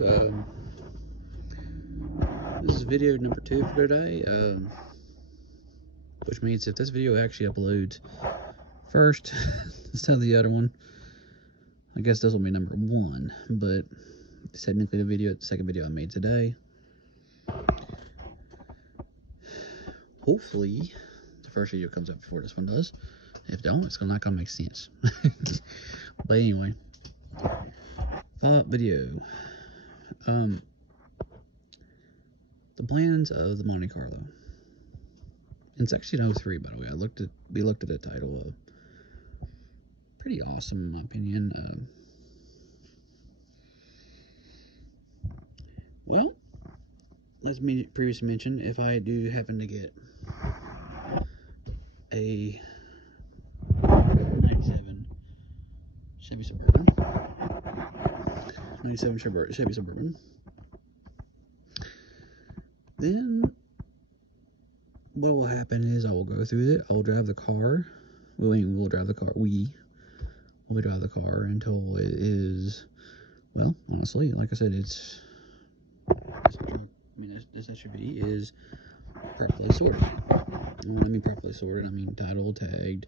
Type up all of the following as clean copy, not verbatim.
YouTube. This is video number 2 for today, which means if this video actually uploads first instead of the other one, I guess this will be number 1, but it's technically the second video I made today. Hopefully, the first video comes out before this one does. If don't, it's not gonna make sense. But anyway, follow-up video. The plans of the Monte Carlo. It's actually an 03, by the way. We looked at the title. Pretty awesome, in my opinion. Well, as previously mentioned, if I do happen to get a 97 Chevy Suburban, then what will happen is I will go through it. I'll drive the car. We'll drive the car. We will drive the car until it is, well, honestly, like I said, this SUV is properly sorted. When I mean properly sorted, I mean titled, tagged,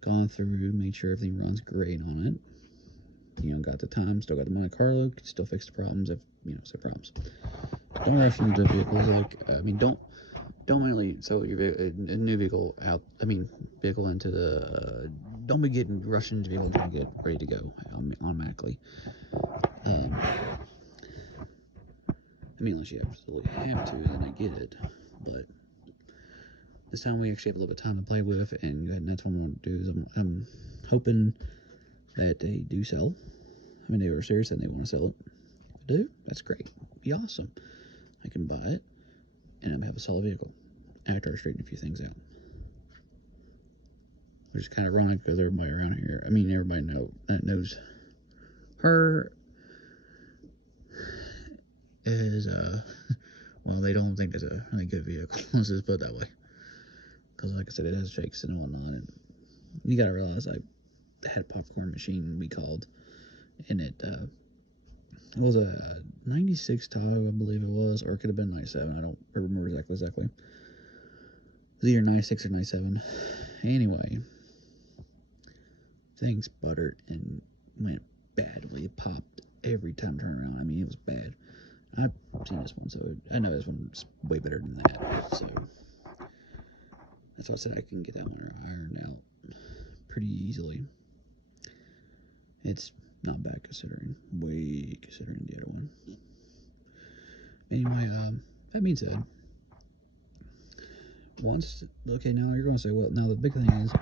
gone through, made sure everything runs great on it. Got the time, still got the Monte Carlo, can still fix the problems if, problems. Don't rush into vehicles, don't really sell your a new vehicle out, vehicle into the, don't be rushing into vehicles until you get ready to go automatically. Unless you absolutely have to, then I get it, but this time we actually have a little bit of time to play with, and that's what I'm going to do, is I'm hoping that they do sell. They were serious and they want to sell it. If they do, that's great. It'd be awesome. I can buy it, and I'm have a solid vehicle after I straighten a few things out. Which is kind of ironic because everybody around here, everybody knows her is, well, they don't think it's a really good vehicle. Let's just put it that way. Because, like I said, it has shakes and whatnot. And you gotta realize I had a popcorn machine, we called, and it was a 96 Tahoe, I believe it was, or it could have been 97. I don't remember exactly. It was either 96 or 97. Anyway, things sputtered and went badly. It popped every time I turned around. It was bad. I've seen this one, so I know this one's way better than that. So that's why I said I can get that one ironed out pretty easily. It's not bad considering the other one. Anyway, that being said, now you're going to say, well, now the big thing is,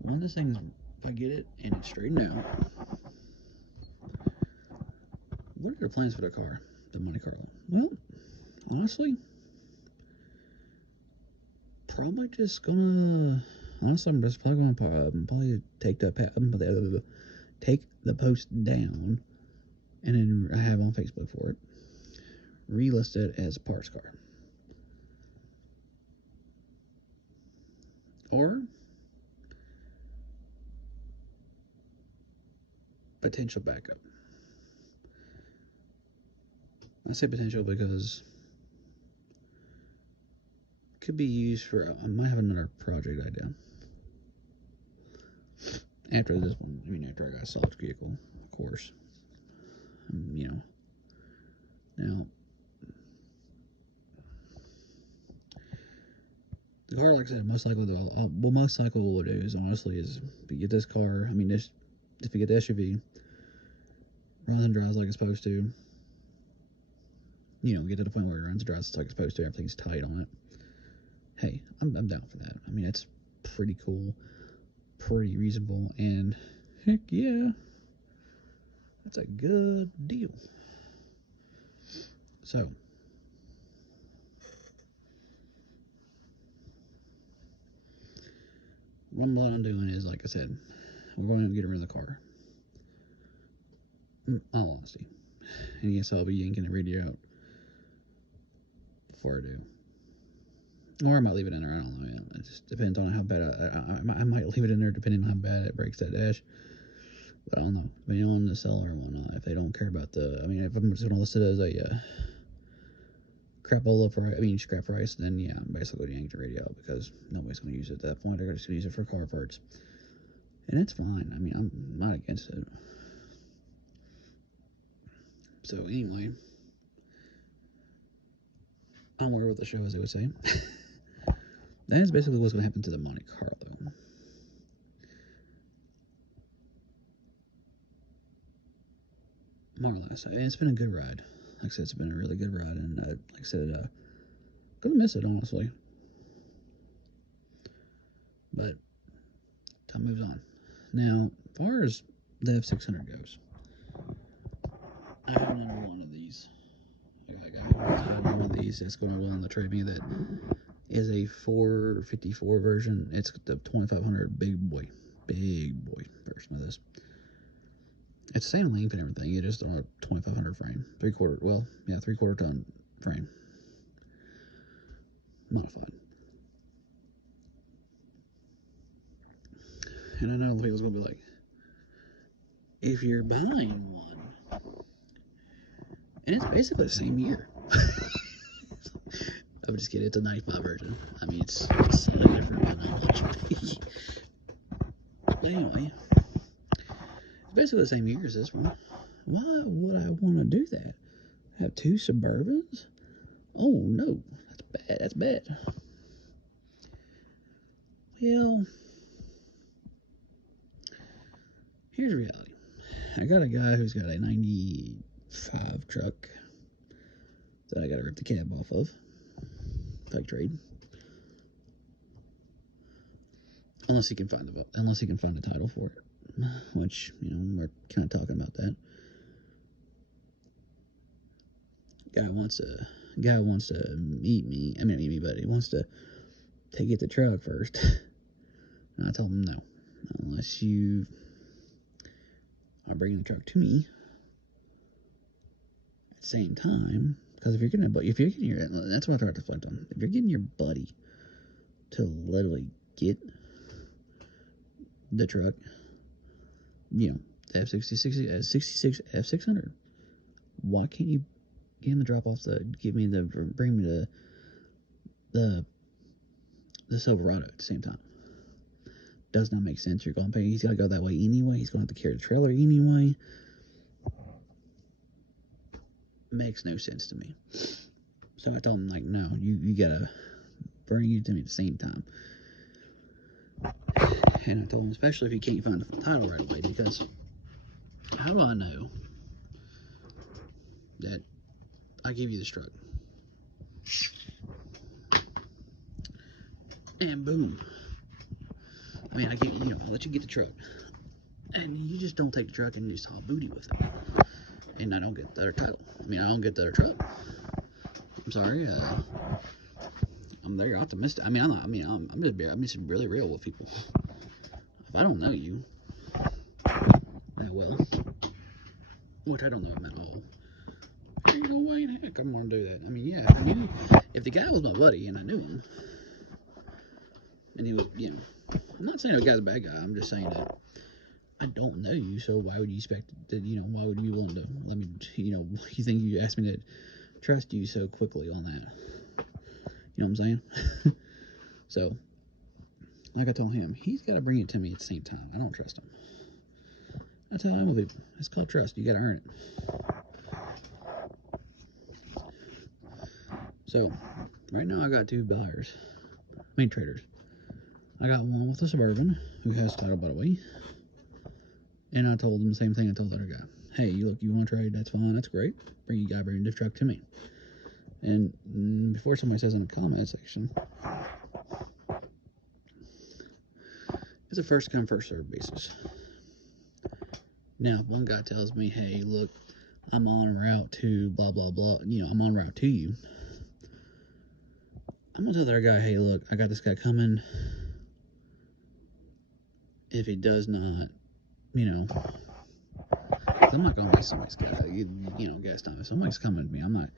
one of the things, if I get it and it's straightened out, what are the plans for the car, the Monte Carlo? Well, honestly, I'm just probably going to take the post down, and then I have on Facebook for it, relist it as a parts car, or potential backup. I say potential because it could be used for, I might have another project idea after this one. After I got a solid vehicle, of course. Now, the car, like I said, most likely what we'll do is, honestly, is if we get this car, if we get the SUV, runs and drives like it's supposed to, get to the point where it runs and drives like it's supposed to, everything's tight on it. Hey, I'm down for that. It's pretty cool, pretty reasonable, and heck yeah, that's a good deal. So, what I'm doing is, like I said, we're going to get rid of the car. In all honesty. And yes, I'll be yanking the radio out before I do. Or I might leave it in there, I don't know, man. It just depends on how bad I might leave it in there depending on how bad it breaks that dash. But I don't know. Depending on the seller and whatnot, if they don't care about I mean, if I'm just going to list it as a scrap price, then yeah, I'm basically going to yank the radio out because nobody's going to use it at that point. They're just going to use it for car parts. And it's fine. I mean, I'm not against it. So anyway, onward with the show, as they would say. That is basically what's going to happen to the Monte Carlo. More or less. It's been a good ride. Like I said, it's been a really good ride. And like I said, gonna miss it, honestly. But time moves on. Now, as far as the F600 goes, I have another one of these. I got one of these that's going to willing to trade me that is a 454 version. It's the 2500 big boy version of this. It's the same length and everything. It just on a 2500 frame, 3/4 ton frame, modified. And I know people's gonna be like, if you're buying one, and it's basically the same year. I'm just kidding. It's a 95 version. I mean, it's slightly different, but not much. But anyway, it's basically the same year as this one. Why would I want to do that? Have two Suburbans? Oh no, that's bad. That's bad. Well, here's reality. I got a guy who's got a 95 truck that I got to rip the cab off of. Fake trade. Unless he can find the title for it, which we're kind of talking about that. Guy wants to meet me. I mean, meet me, but he wants to get the truck first. And I told him no, unless you are bringing the truck to me at the same time. Because if you're getting that's what I tried to reflect on. If you're getting your buddy to literally get the truck, the F66 F600, why can't you get him to bring me the Silverado at the same time? Does not make sense. You're going to pay. He's got to go that way anyway. He's going to have to carry the trailer anyway. Makes no sense to me. So I told him, like, no, you got to bring it to me at the same time. And I told him, especially if you can't find the title right away, because how do I know that I give you this truck and boom, I mean, I let you get the truck, and you just don't take the truck and you just haul booty with it, and I don't get the other title. I mean, I don't get the other truck. I'm sorry. I'm very optimistic. I mean, I'm just really real with people. If I don't know you that well, which I don't know him at all, there ain't no way in heck I'm gonna do that. I mean, yeah, if the guy was my buddy and I knew him, and he was, I'm not saying the guy's a bad guy. I'm just saying that I don't know you, so why would you expect that? Why would you be willing to let me? You think you asked me to trust you so quickly on that? You know what I'm saying? So, like I told him, he's got to bring it to me at the same time. I don't trust him. That's how I'm with people. It's called trust. You got to earn it. So, right now I got two traders. I got one with a Suburban who has title, by the way. And I told him the same thing I told the other guy. Hey, you want to trade? That's fine. That's great. Bring the truck to me. And before somebody says in the comment section, it's a first come, first served basis. Now, if one guy tells me, hey, look, I'm on route to blah, blah, blah, I'm on route to you, I'm going to tell the other guy, hey, look, I got this guy coming. If he does not, I'm not going to waste somebody's gas time. If somebody's coming to me, I'm not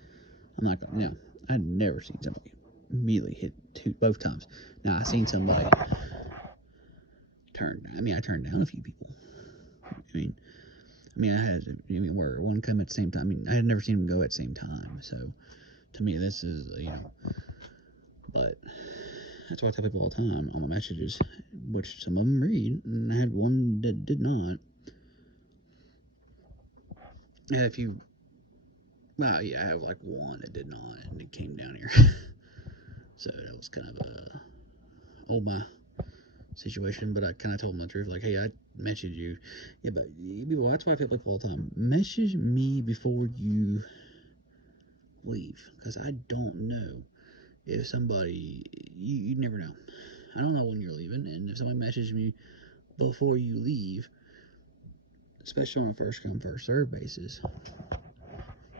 going to, I've never seen somebody immediately hit both times. Now, I've seen somebody I turned down a few people. I had where one come at the same time. I mean, I had never seen them go at the same time. So to me, this is but that's why I tell people all the time on my messages, which some of them read, and I had one that did not. Yeah, if you, well, yeah, I have like one that did not, and it came down here. So that was kind of a my situation, but I kind of told them the truth, like, hey, I messaged you. Yeah, but people, that's why I tell people all the time, message me before you leave, because I don't know if somebody, you never know. I don't know when you're leaving, and if somebody messages me before you leave, especially on a first come first serve basis,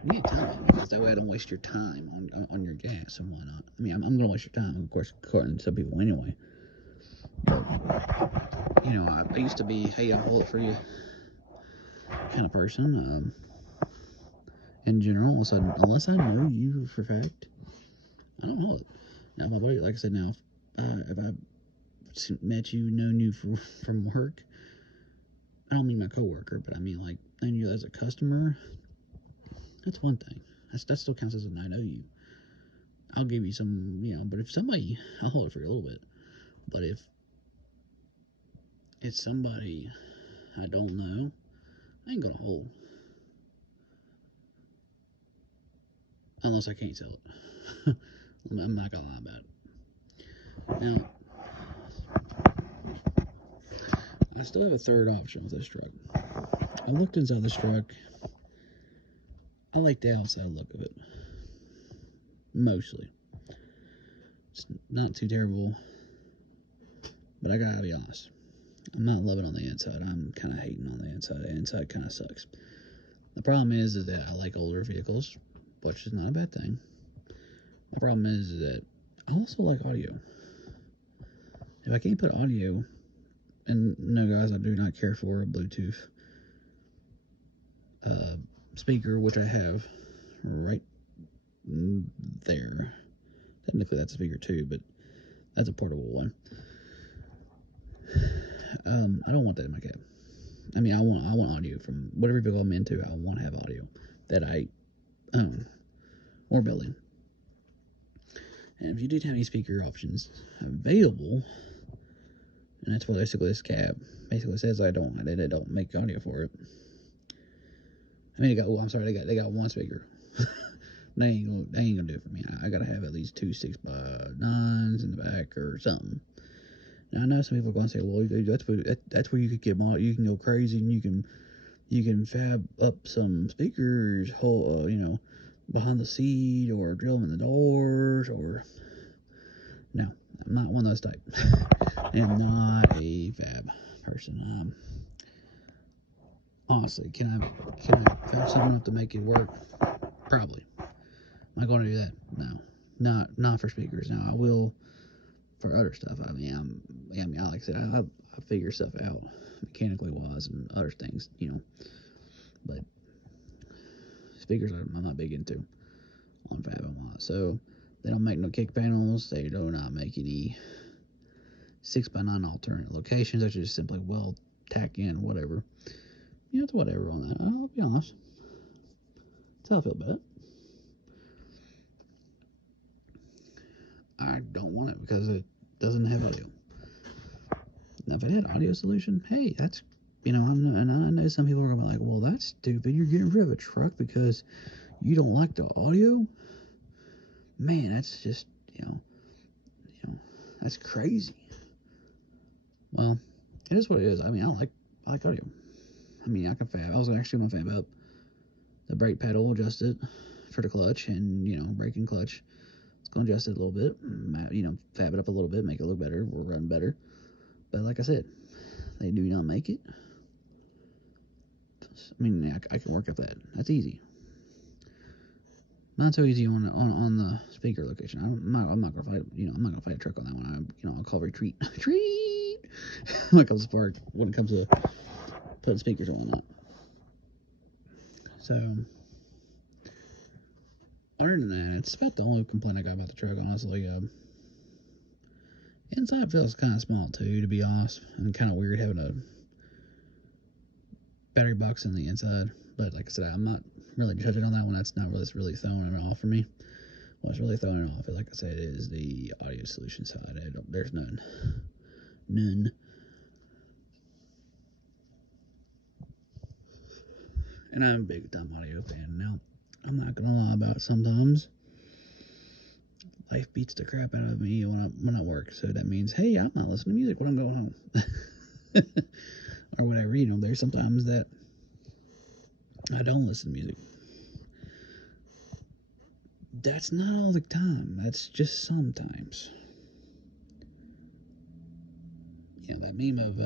you need to tell me, because that way I don't waste your time on your gas and whatnot. I mean, I'm gonna waste your time, of course, according to some people anyway. But I used to be, hey, I'll hold it for you kind of person. In general, unless I know you for a fact, I don't hold it. Now, my buddy, like I said, now if I've met you, known you from work, I don't mean my coworker, but I mean like knowing you as a customer. That's one thing. That still counts as I know you. I'll give you some, but if somebody, I'll hold it for you a little bit. But if it's somebody I don't know, I ain't gonna hold. Unless I can't sell it. I'm not gonna lie about it. Now, I still have a third option with this truck. I looked inside this truck. I like the outside look of it. Mostly. It's not too terrible. But I gotta be honest. I'm not loving on the inside. I'm kind of hating on the inside. The inside kind of sucks. The problem is that I like older vehicles, which is not a bad thing. My problem is that I also like audio. If I can't put audio, and no, guys, I do not care for a Bluetooth speaker, which I have right there. Technically, that's a speaker too, but that's a portable one. I don't want that in my cab. I mean, I want audio from whatever vehicle I'm into. I want to have audio that I own or building. And if you did have any speaker options available, and that's what basically this cab basically says, they don't make audio for it. I mean, they got one speaker. they ain't gonna do it for me. I gotta have at least 2 6x9s in the back or something. Now I know some people are going to say, well, that's where you could get them. You can go crazy and you can fab up some speakers, behind the seat or drill them in the doors or. No, I'm not one of those type. I am not a fab person. Honestly, can I fab something up to make it work? Probably. Am I going to do that? No, not for speakers. Now I will for other stuff. I mean, like I said, I figure stuff out mechanically wise and other things, But speakers I'm not big into on fab and whatnot. So they don't make no kick panels. They do not make any 6x9 alternate locations. They're just simply weld, tack in, whatever. It's whatever on that. I'll be honest. That's how I feel about it. I don't want it because it doesn't have audio. Now, if it had audio solution, hey, that's, I know some people are going to be like, well, that's stupid. You're getting rid of a truck because you don't like the audio? Man, that's just, that's crazy. Well, it is what it is. I mean, I like audio. I mean, I can fab. I was actually going to fab up the brake pedal, adjust it for the clutch, and, brake and clutch. It's going to adjust it a little bit, fab it up a little bit, make it look better, or run better. But like I said, they do not make it. I mean, I can work with that. That's easy. Not so easy on the speaker location. I'm not gonna fight. I'm not gonna fight a truck on that one. I'll call retreat. Retreat. Michael's spark when it comes to putting speakers on that. So, other than that, it's about the only complaint I got about the truck. Honestly, inside feels kind of small too, to be honest, and kind of weird having battery box on the inside. But like I said, I'm not really judging on that one. That's not what's really throwing it off for me. What's really throwing it off, like I said, is the audio solution side. There's none. None. And I'm a big time audio fan. Now, I'm not gonna lie about it. Sometimes life beats the crap out of me when I work. So that means, hey, I'm not listening to music when I'm going home. Or whatever. There's sometimes that I don't listen to music. That's not all the time. That's just sometimes. That meme of,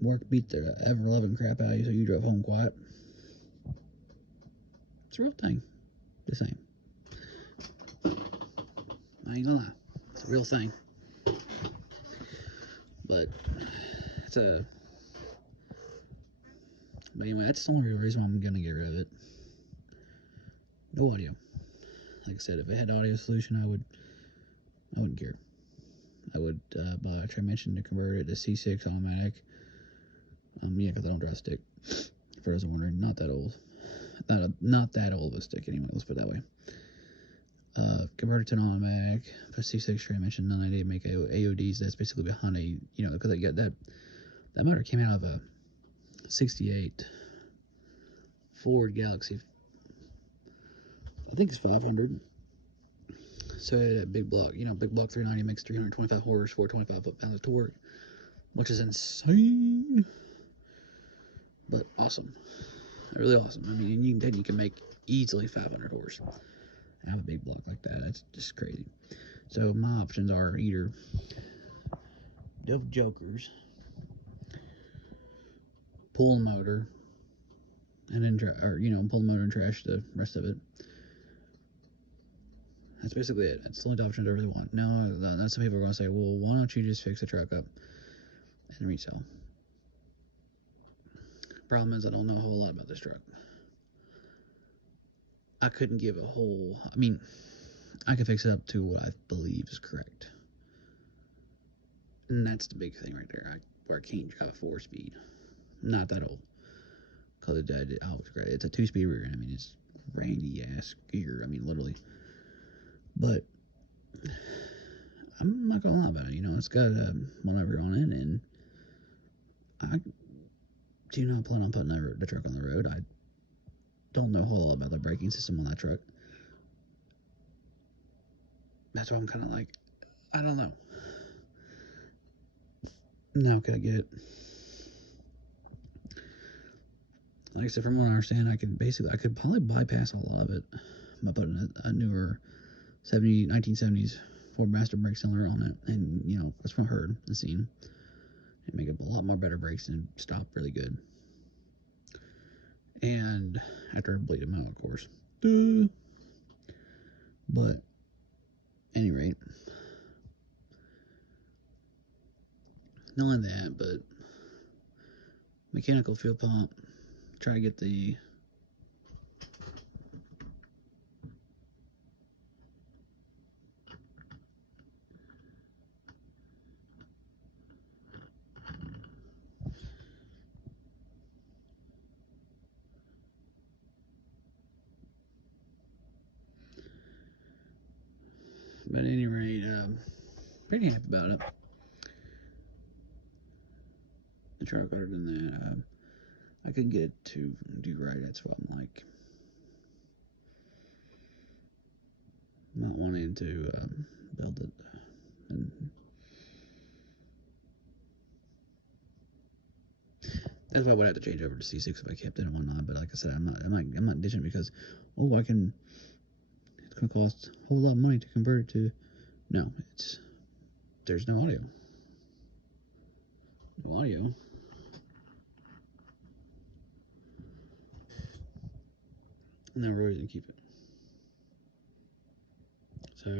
work beat the ever-loving crap out of you, so you drove home quiet. It's a real thing. The same. I ain't gonna lie. It's a real thing. But anyway, that's the only real reason why I'm gonna get rid of it. No audio. Like I said, if it had audio solution, I wouldn't care. I would buy a transmission to convert it to C6 automatic. Because I don't drive a stick. For those wondering, not that old. Not that old of a stick anyway. Let's put it that way. Convert it to an automatic, put C6 transmission, then I did make AODs. That's basically behind because I got that motor came out of a '68 Ford Galaxy. I think it's 500. So that big block, big block 390 makes 325 horse, 425 foot-pounds of torque, which is insane, but awesome, really awesome. I mean, you can make easily 500 horse. And have a big block like that. That's just crazy. So my options are either Dove Jokers, pull the motor, and then pull the motor and trash the rest of it. That's basically it. That's the only options I really want. Now, some people are going to say, well, why don't you just fix the truck up and resell? Problem is, I don't know a whole lot about this truck. I couldn't give a whole... I could fix it up to what I believe is correct. And that's the big thing right there. Where I can't drive a 4-speed. Not that old. Because it's a 2-speed rear end. It's randy-ass gear. Literally. But I'm not going to lie about it. It's got whatever on it. And I do not plan on putting the truck on the road. I don't know a whole lot about the braking system on that truck. That's why I'm kind of like, I don't know. Now, could I get it? Like I said, from what I understand, I could probably bypass a lot of it by putting a newer 1970s Ford Master brake cylinder on it. And, that's what I heard and seen. And make it a lot more better brakes and stop really good. And after I bleed them out, of course. But, at any rate, not only that, but mechanical fuel pump, try to get the but at any rate, pretty happy about it. The truck, other than that, I couldn't get it to do right. That's what I'm like. Not wanting to build it. And that's why I would have to change over to C6 if I kept it and whatnot. But like I said, I'm not ditching because it's going to cost a whole lot of money to convert it to. No, there's no audio. No audio. And then we're really going to keep it. So,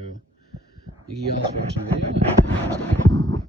thank you guys for watching the video.